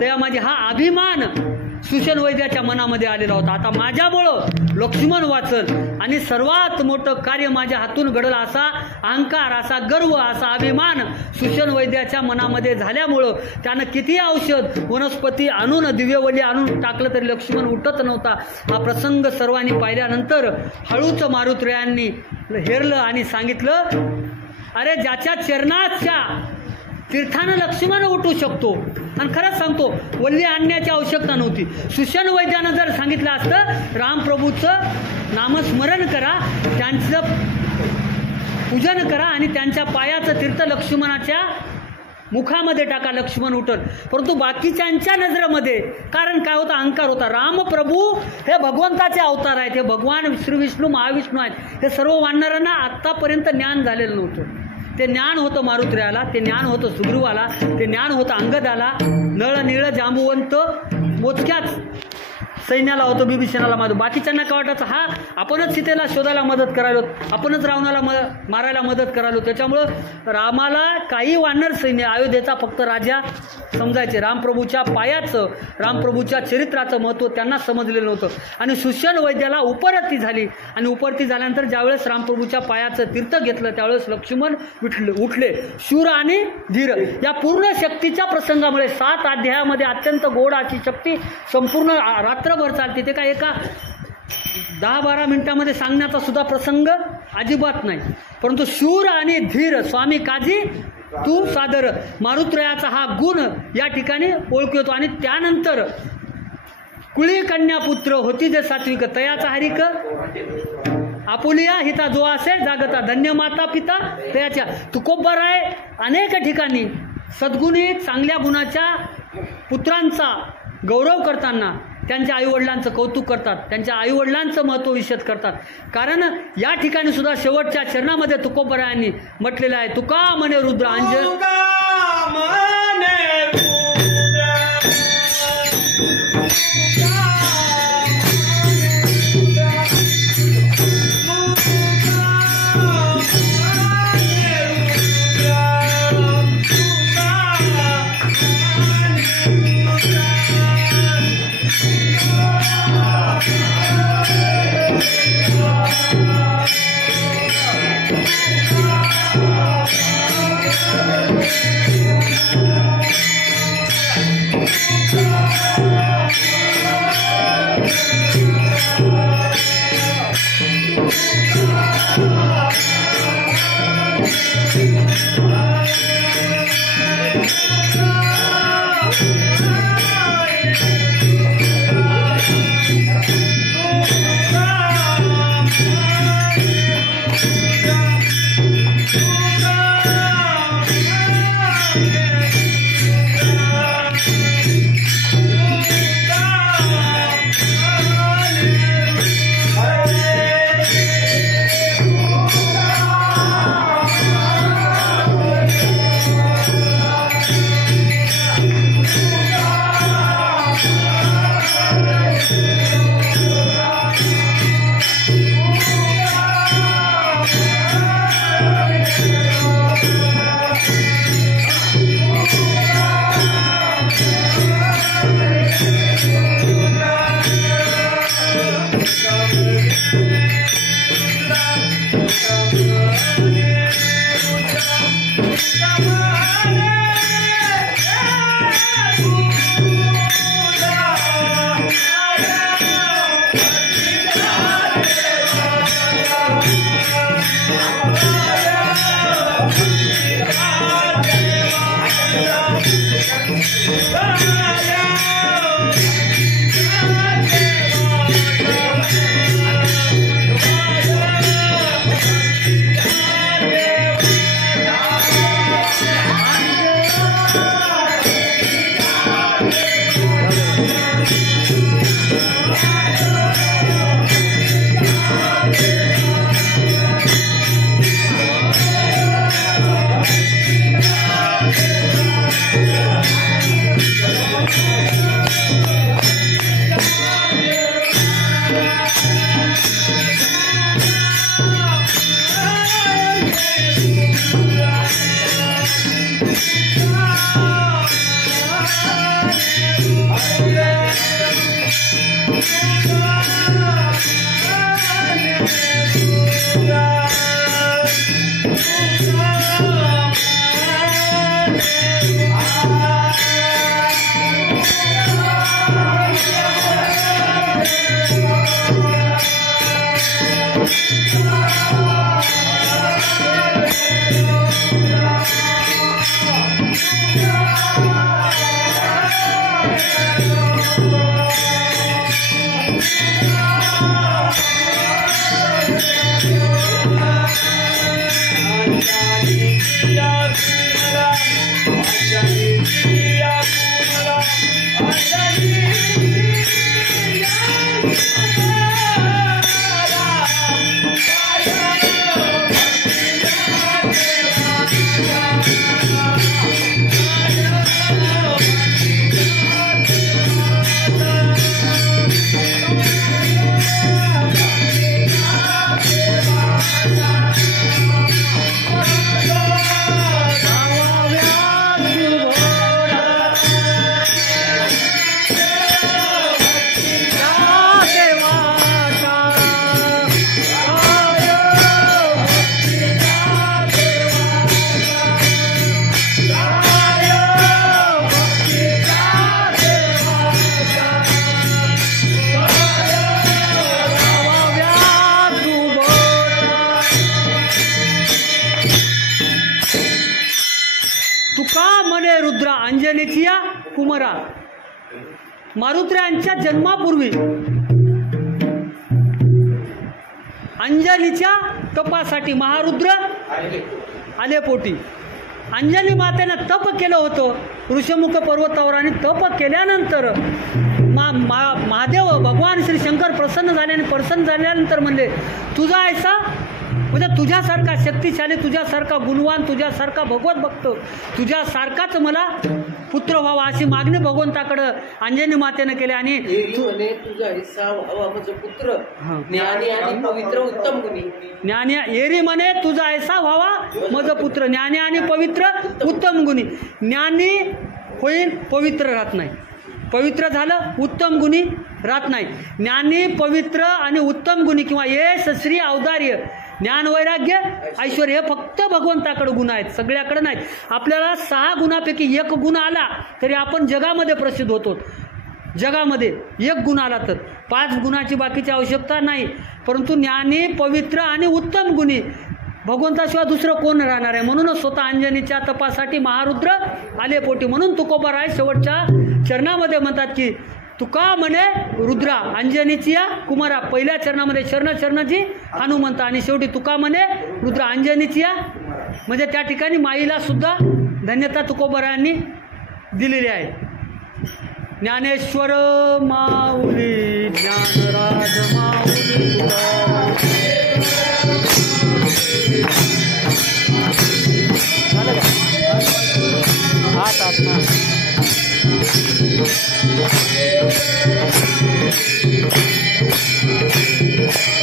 तया माझी. हा अभिमान सुशन वैद्याच्या मनामध्ये आलेला होता. आता माझ्यामुळं लक्ष्मण वाचल आणि सर्वात मोठं कार्य माझ्या हातून घडलं असा अहंकार, असा गर्व, असा अभिमान सुशन वैद्याच्या मनामध्ये झाल्यामुळं त्यानं किती औषध वनस्पती आणून दिव्यवली आणून टाकलं तरी लक्ष्मण उठत नव्हता. हा प्रसंग सर्वांनी पाहिल्यानंतर हळूच मारुतीरायांनी हेरलं आणि सांगितलं, अरे ज्याच्या चरणाच्या तीर्थानं लक्ष्मण उठू शकतो. आणि खरंच सांगतो वल्ली आणण्याची आवश्यकता नव्हती. सुशन वैद्यानं जर सांगितलं असतं रामप्रभूचं नामस्मरण करा, त्यांचं पूजन करा आणि त्यांच्या पायाचं तीर्थ लक्ष्मणाच्या मुखामध्ये टाका, लक्ष्मण उठल. परंतु बाकीच्यांच्या नजरेमध्ये कारण काय होता, अहंकार होता. रामप्रभू हे भगवंताचे अवतार आहेत, हे भगवान श्री विष्णू महाविष्णू आहेत, हे सर्व वानरांना आत्तापर्यंत ज्ञान झालेलं नव्हतं. ते ज्ञान होतं मारुतीरायाला, ते ज्ञान होतं सुग्रीवाला, ते ज्ञान होतं अंगदाला, नळ नीळ जांबुवंत मोजक्याच सैन्याला होतं, बिभीषणाला माधव. बाकीच्यांना काय वाटायचं, हा आपणच सीतेला शोधायला मदत करायलो, आपणच रावणाला मारायला मदत करायलो. त्याच्यामुळं रामाला काही वानर सैन्य, अयोध्येचा फक्त राजा समजायचे. रामप्रभूच्या पायाचं, रामप्रभूच्या चरित्राचं महत्त्व त्यांना समजलेलं नव्हतं. आणि सुशन वैद्याला उपरती झाली आणि उपरती झाल्यानंतर ज्यावेळेस रामप्रभूच्या पायाचं तीर्थ घेतलं त्यावेळेस लक्ष्मण उठले. शूर आणि धीर या पूर्ण शक्तीच्या प्रसंगामुळे 7 अध्यायामध्ये अत्यंत गोड अशी शक्ती संपूर्ण रात्रभर चालते. ते काय एका 10-12 मिनिटामध्ये सांगण्याचा सुद्धा प्रसंग अजिबात नाही. परंतु शूर आणि धीर स्वामी काजी तू सादर, मारुतीरायाचा हा गुण या ठिकाणी ओळखू येतो. आणि त्यानंतर कुळी कन्या पुत्र होती जे सात्विक, तयाचा हरिक आपुलिया हिता जो असे जागता, धन्य माता पिता तयाच्या. तुकोबाराय अनेक ठिकाणी सद्गुणी चांगल्या गुणाच्या पुत्रांचा गौरव करताना त्यांच्या आईवडिलांचं कौतुक करतात, त्यांच्या आईवडिलांचं महत्त्व विशद करतात. कारण या ठिकाणी सुद्धा शेवटच्या चरणामध्ये तुकोबारायांनी म्हटलेलं आहे, तुका म्हणे रुद्र अंजन अंजनीची कुमारा. मारुत्र्यांच्या जन्मापूर्वी अंजनीच्या तपासाठी महारुद्र आले पोटी. अंजनी मातेनं तप केलं होतं ऋषमुख पर्वतावर आणि तप केल्यानंतर महादेव भगवान श्री शंकर प्रसन्न झाले आणि प्रसन्न झाल्यानंतर म्हणले तुझा ऐसा म्हणजे तुझ्यासारखा शक्तिशाली, तुझ्यासारखा गुणवान, तुझ्यासारखा भगवत भक्त, तुझ्यासारखाच मला पुत्र व्हावा अशी मागणी भगवंताकडं अंजनी मातेनं केली. आणि तुझा हिस्सा व्हावा म्हणजे पुत्र ज्ञानी आणि पवित्र उत्तम गुणी. ज्ञानी एरी म्हणे तुझा ऐसा व्हावा माझं पुत्र ज्ञानी आणि पवित्र उत्तम गुणी. ज्ञानी होईल पवित्र राहत नाही, पवित्र झालं उत्तम गुणी राहत नाही. ज्ञानी पवित्र आणि उत्तम गुणी किंवा यश श्री औदार्य ज्ञान वैराग्य ऐश्वर्य हे फक्त भगवंताकडे गुण आहेत, सगळ्याकडे नाहीत. आपल्याला 6 गुणापैकी एक गुण आला तरी आपण जगामध्ये प्रसिद्ध होतो. जगामध्ये एक गुण आला तर 5 गुणाची बाकीची आवश्यकता नाही. परंतु ज्ञानी पवित्र आणि उत्तम गुणी भगवंताशिवाय दुसरं कोण राहणार आहे. म्हणूनच स्वतः अंजनीच्या तपासाठी महारुद्र आले पोटी. म्हणून तुकोबाराय शेवटच्या चरणामध्ये म्हणतात की तुका म्हणे रुद्रा अंजनीची कुमारा. पहिल्या चरणामध्ये शरण शरणजी हनुमंत आणि शेवटी तुका म्हणे रुद्रा अंजनीची म्हणजे त्या ठिकाणी माईला सुद्धा धन्यता तुकोबारायांनी दिलेली आहे. ज्ञानेश्वर माऊली ज्ञानराज माऊली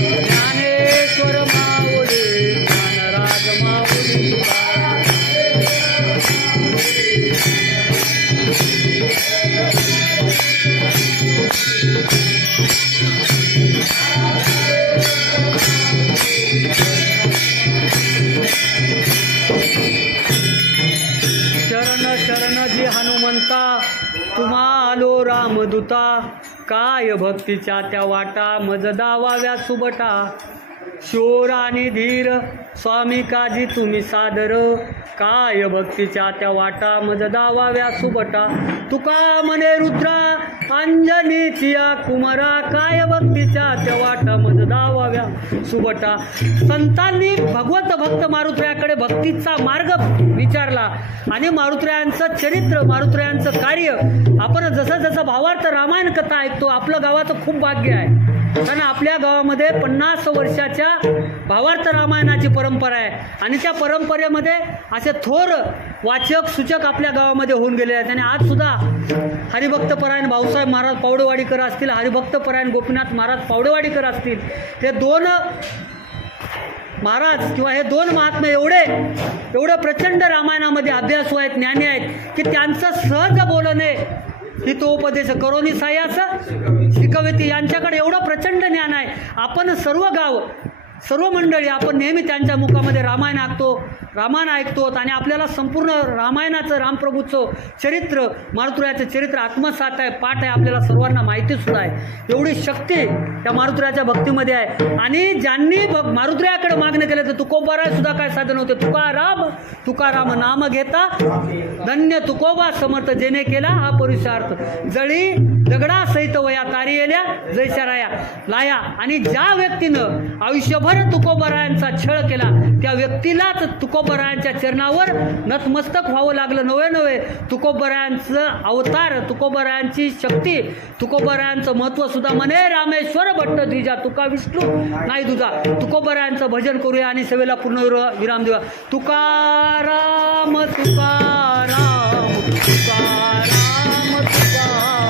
ज्ञानेश्वर माऊली ज्ञानराज माऊली शरण शरण जी हनुमंता तुम्हालो रामदूता. काय भक्तीच्या त्या वाटा मज दावाव्या सुबटा. शोर आणि धीर स्वामी काजी तुम्ही सादर, काय भक्तीच्या त्या वाटा मज दावाव्या सुबटा, तुका मने रुद्रा अंजनीचिया कुमारा, काय भक्तीच्या त्या वाटा मज दावाव्या सुबटा. संतांनी भगवंत भक्त मारुत्र्याकडे भक्तीचा मार्ग विचारला आणि मारुत्र्यांचं चरित्र, मारुत्र्यांचं कार्य आपण जसं जसं भावार्थ रामायण कथा ऐकतो. आपलं गावाचं खूप भाग्य आहे, कारण आपल्या गावामध्ये 50 वर्षाच्या भावार्थ रामायणाची परंपरा आहे आणि त्या परंपरेमध्ये असे थोर वाचक सूचक आपल्या गावामध्ये होऊन गेले आहेत. आणि आज सुद्धा हरिभक्तपरायण भाऊसाहेब महाराज पावडेवाडीकर असतील, हरिभक्तपरायण गोपीनाथ महाराज पावडेवाडीकर असतील, हे दोन महाराज किंवा हे दोन महात्मे एवढे प्रचंड रामायणामध्ये अभ्यासू आहेत, ज्ञानी आहेत की त्यांचं सहज बोलणे हितोपदेश करोनी सायास शिकवते, यांच्याकडे एवढं प्रचंड ज्ञान आहे. आपण सर्व गाव, सर्व मंडळी आपण नेहमी त्यांच्या मुखामध्ये रामायण ऐकतो आणि आपल्याला संपूर्ण रामायणाचं, रामप्रभूचं चरित्र, मारुत्र्याचं चरित्र आत्मसात आहे, पाठ आहे, आपल्याला सर्वांना माहितीसुद्धा आहे. एवढी शक्ती त्या मारुत्र्याच्या भक्तीमध्ये आहे. आणि ज्यांनी मारुत्र्याकडे मागणी केले तर तुकोबाराय सुद्धा काय साधन होते, तुकाराम नाम घेता धन्य तुकोबा समर्थ, जेने केला हा पुरुषार्थ, जळी दगडा सहित वया तारी येल्या जैशा राया लाया. आणि ज्या व्यक्तीनं आयुष्यभर तुकोबारायांचा छळ केला त्या व्यक्तीलाच तुकोबारायांच्या चरणावर नतमस्तक व्हावं लागलं. नवे तुकोबारायांचं अवतार, तुकोबारायांची शक्ती, तुकोबारायांचं महत्त्व सुद्धा म्हणे रामेश्वर भट्ट द्विजा, तुका विष्णू नाही तुझा. तुकोबारायांचं भजन करूया आणि सेवेला पूर्ण विराम देऊया. तुकाराम तुकाराम तुकाराम तुकाराम.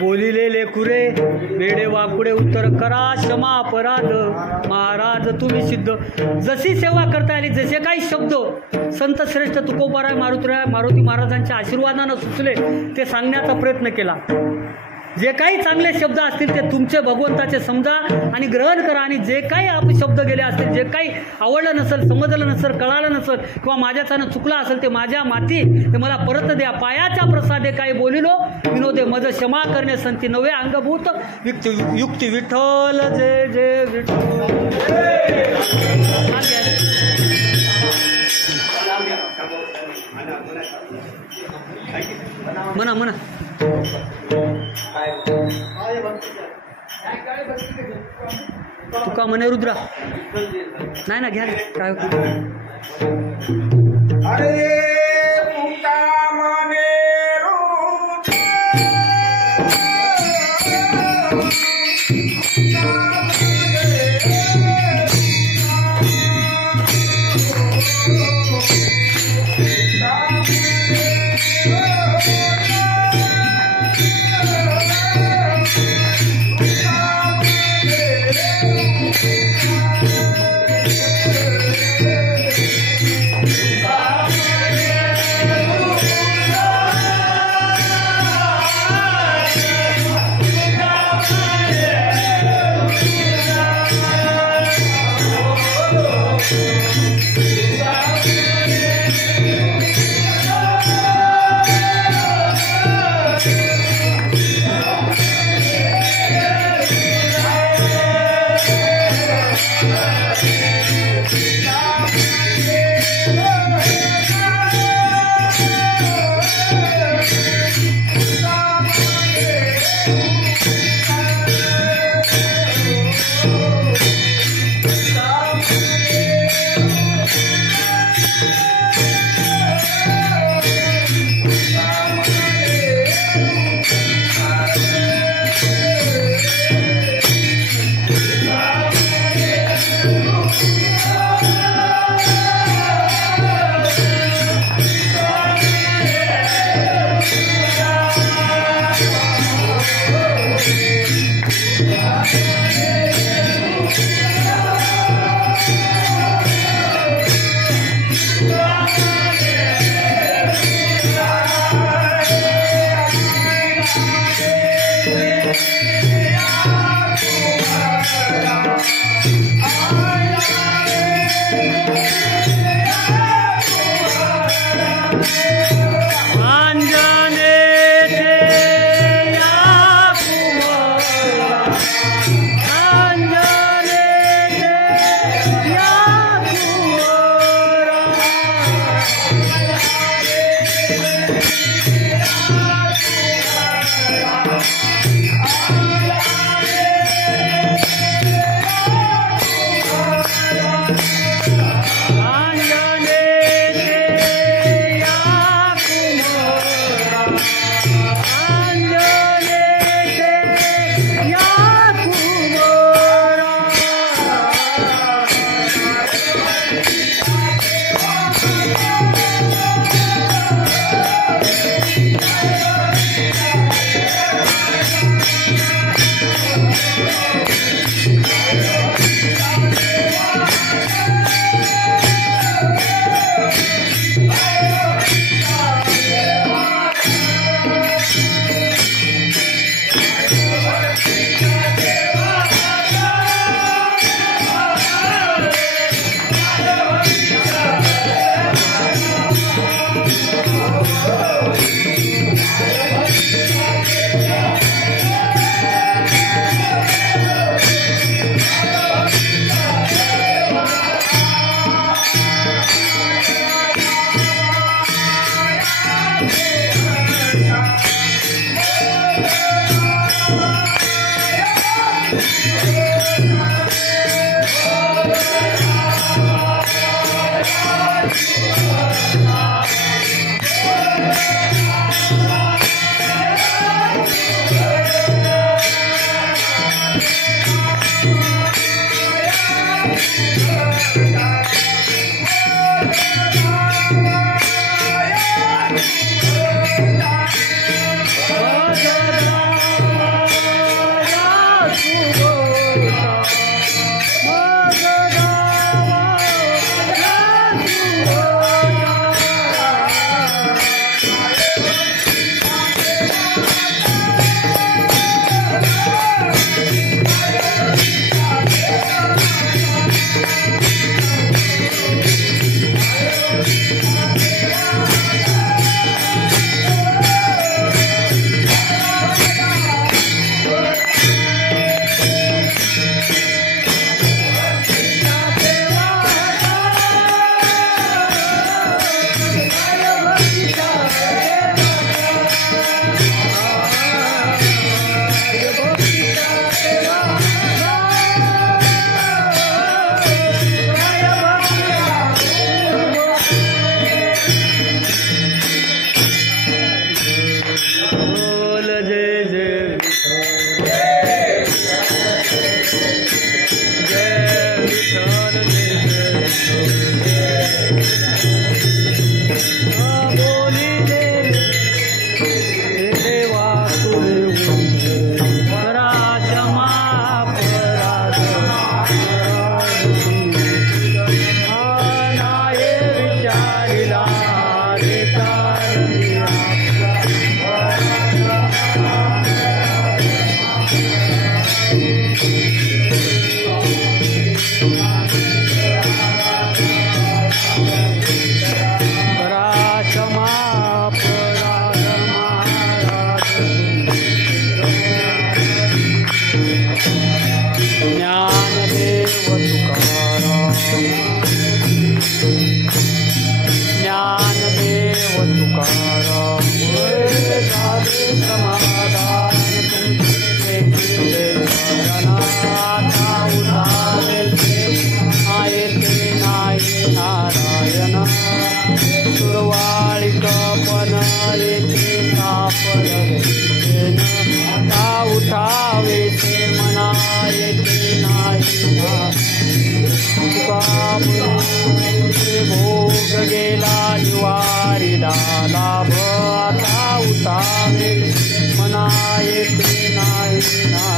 बोलिलेले कुरे वेडे वाकुडे उत्तर करा क्षमा अपराध, महाराज तुम्ही सिद्ध. जशी सेवा करता आली, जसे काही शब्द संत श्रेष्ठ तुकोबाराय मारुती महाराजांच्या आशीर्वादानं सुचले ते सांगण्याचा प्रयत्न केला. जे काही चांगले शब्द असतील ते तुमचे भगवंताचे समजा आणि ग्रहण करा. आणि जे काही अपशब्द गेले असतील, जे काही आवडलं नसेल, समजलं नसेल, कळालं नसेल किंवा माझ्याच्यानं चुकलं असेल ते माझ्या माती ते मला परत द्या. पायाच्या प्रसादे काही बोलिलो विनोदे मज क्षमा करणे संती नवे अंगभूत युक्ती विठ्ठल जय जय विठ्ठल. म्हणा म्हणा. तुका म्हणे रुद्रा नाही ना, घ्या काय अरे तुका म्हणे Bye. लाभ आता उतावे मना येते नाही